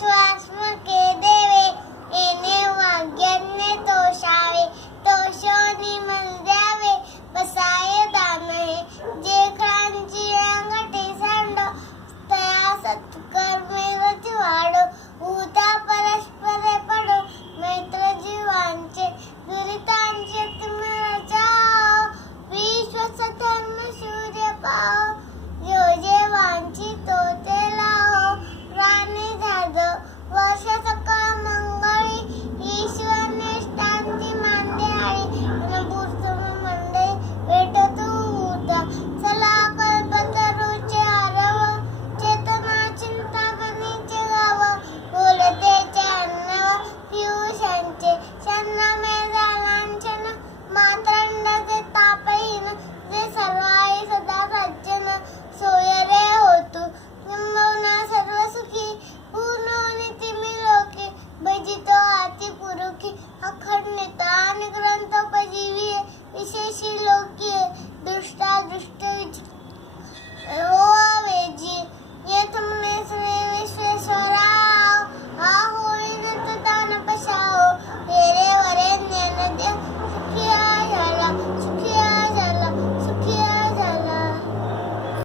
विश्वास के देवे येणे वाग्यज्ञ तोषावे तोषोनी मल द्यावे बसाय दान हे जे क्रांची अंगठी सांडो तया सत्कर्मेवच वाढो भूता परस्परे पडो मैत्र जीवांचे दुरितांचे तुम्ही रचाओ विश्व धर्म सूर्य पाओ जो जे वांछितो ते लाओ राणी जाधव वर्ष सकाळ मंगळी ईश्वर निष्ठांती मांद्याळी पुरुषोत्तम मंडळी भेटतो होता चला कल्पतरूचे आरव चेतना चिंता गणीचे गाव बोलतेचे अन्नव पियुषांचे शन्न मेधालांछन मातरंडाचे तापहीन जे सर्वाई सदा सज्जन सोयरे होतु निंबवना सर्व सुखी पूर्ण तिमी लोकी भजितो आती पुरुखी अखंडित आणि